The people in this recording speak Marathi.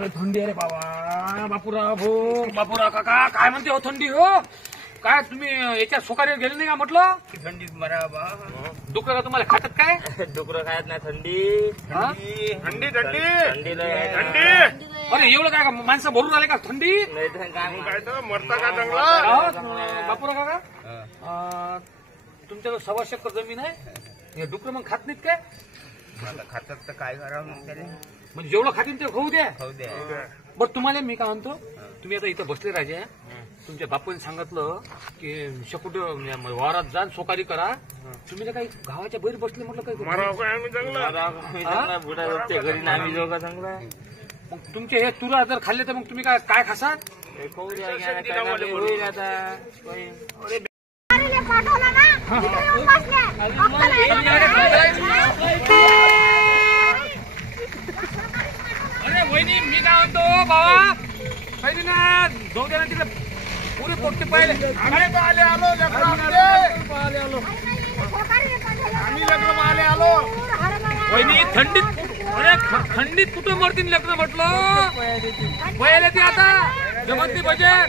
लय थंडी आहे रे बाबा. बापूराव हो, बापूराव काका काय म्हणते हो थंडी हो. काय तुम्ही याच्या सुकारीवर गेले नाही का म्हटलं. थंडीत मरा बा. डुकर का तुम्हाला खातात काय. डुकरं खायत नाही. थंडी थंडी थंडी थंडी लय थंडी. अरे एवढं काय माणसं भरून आले का थंडी. नाही तर काय तर मरता का चांगला. बापूराव काका तुमच्याकडे 1.25 एकर जमीन आहे. हे डुकर मग खात नाहीत काय. मला खातात तर काय करावं मग त्याने. म्हणजे जेवढं खातील ते खाऊ द्या. खाऊ द्या. बरं तुम्हाला मी काय म्हणतो तुम्ही आता इथं बसले राजे. तुमच्या बापूने सांगितलं की शकुट वावरात जा सोकारी करा. तुम्ही तर काही गावाच्या बाहेर बसले म्हटलं काय बुडा घरी आम्ही जेव्हा चांगला. मग तुमचे हे तुरा जर खाल्ले तर मग तुम्ही काय काय खासाल. खाऊ द्या आता. अरे वहिनी मी काय म्हणतो बाबा काही ना जाऊ द्या ना तिकडे पुरे पोट्टे पाहिले. आम्ही पाहिले आलो आम्ही लग्न पाहिले आलो. वहिनी थंडीत अरे थंडीत कुठं मरतील लग्न म्हटलं. पहिले ते आता जमत नाही बजेट.